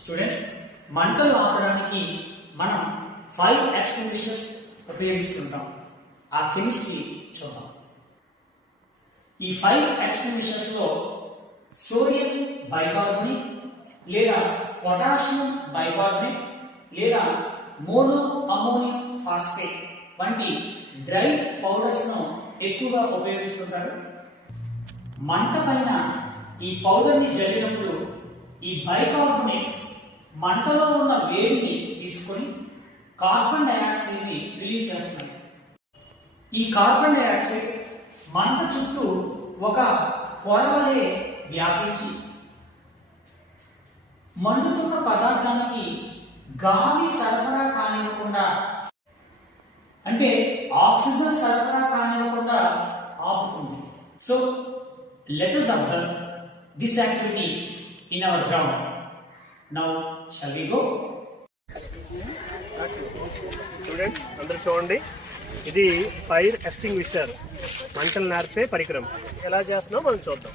Students, మంటలు ఆపడానికి మనం ఫైర్ ఎక్స్టింగ్విషర్స్ ఉపయోగిస్తుంటాం. ఆ కెమిస్ట్రీ చూద్దాం. ఈ ఫైర్ ఎక్స్టింగ్విషర్స్ లో సోడియం బైకార్బోనేట్ లేదా పొటాషియం బైకార్బోనేట్ లేదా మోనో అమోనియం ఫాస్ఫేట్ వంటి డ్రై పౌడర్స్ ను ఎక్కువగా ఉపయోగిస్తుంటారు. మంట పైన ఈ పౌడర్ ని జల్లినప్పుడు ఈ బైకార్బోనేట్స్ మంటలో ఉన్న వేడిని తీసుకొని కార్బన్ డైఆక్సైడ్ ని రిలీజ్ చేస్తున్నాయి. ఈ కార్బన్ డైఆక్సైడ్ మంట చుట్టూ ఒక పొరవలే వ్యాపించి మండుతున్న పదార్థానికి గాలి సరఫరా కానివ్వకుండా, అంటే ఆక్సిజన్ సరఫరా కానివ్వకుండా ఆపుతుంది. So let us observe this activity in our ground. Now shall we go? Students అందరూ చూడండి, ఇది ఫైర్ ఎక్స్టింగ్విషర్ మంటలు నార్పే పరికరం. ఎలా చేస్తున్నామో మనం చూద్దాం.